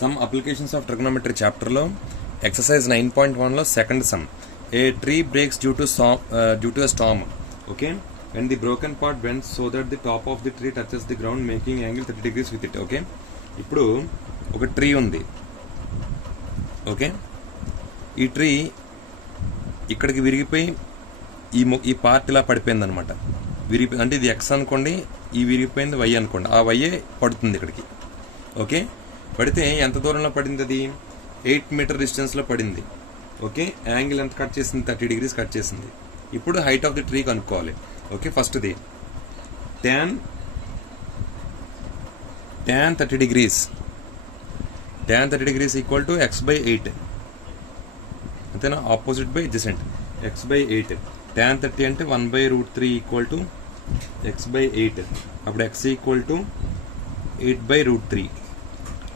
Some applications of trigonometry చాప్టర్లో exercise 9.1లో second sum. A tree breaks due to a storm. Okay, when the broken part bends so that the top of the tree touches the ground, making angle 30 degrees with it. Okay, ఇప్పుడు ఒక tree ఉంది. Okay, ఈ tree ఇక్కడికి విరిగిపోయి ఈ part ఇలా పడిపోయింది అనమాట. అంటే ఇది ఎక్స్ అనుకోండి, ఈ విరిగిపోయింది వై అనుకోండి, ఆ వైయే పడుతుంది ఇక్కడికి. ఓకే, పడితే ఎంత దూరంలో పడింది? అది 8 మీటర్ డిస్టెన్స్లో పడింది. ఓకే, యాంగిల్ ఎంత కట్ చేసింది? 30 degrees కట్ చేసింది. ఇప్పుడు హైట్ ఆఫ్ ది ట్రీ కనుక్కోవాలి. ఓకే, ఫస్ట్ది tan 30 degrees. tan 30 degrees equal to x/8. అంతేనా? Opposite by adjacent, x/8. tan 30 అంటే 1/√3 ఈక్వల్ టు x/8. అప్పుడు x ఈక్వల్ టు 8/√3.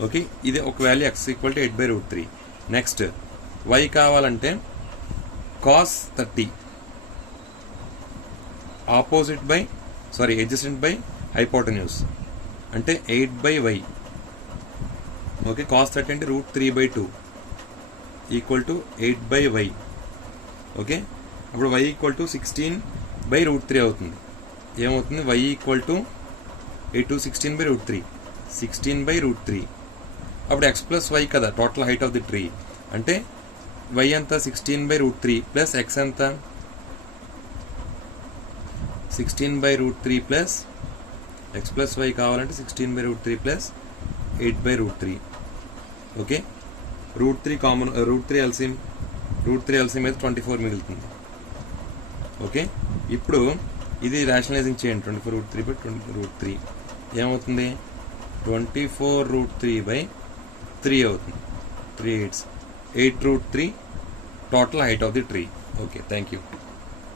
ఓకే, ఇది ఒక value x equal to 8/√3. Next y కావాలంటే cos 30 opposite by adjacent by hypotenuse అంటే 8/y. Okay, cos 30 అంటే √3/2 equal to 8/y. Okay, అప్పుడు y equal to 16/√3 అవుతుంది. ఏమవుతుంది? y equal to 16/√3, 16/√3. అప్పుడు x ప్లస్ y కదా total height of the tree. అంటే y ఎంత? 16/√3 ప్లస్ x ఎంత? 16/√3 ప్లస్ x ప్లస్ y కావాలంటే 16/√3 ప్లస్ 8/√3. ఓకే, √3 కామన్, √3 ఎల్సిఎం అయితే 24 మిగులుతుంది. ఓకే, ఇప్పుడు ఇది రేషనలైజింగ్ చేయండి. 24√3/3 ఏమవుతుంది? 24√3/3 అవుతుంది. 3 8 8√3 total height of the tree. Okay, thank you.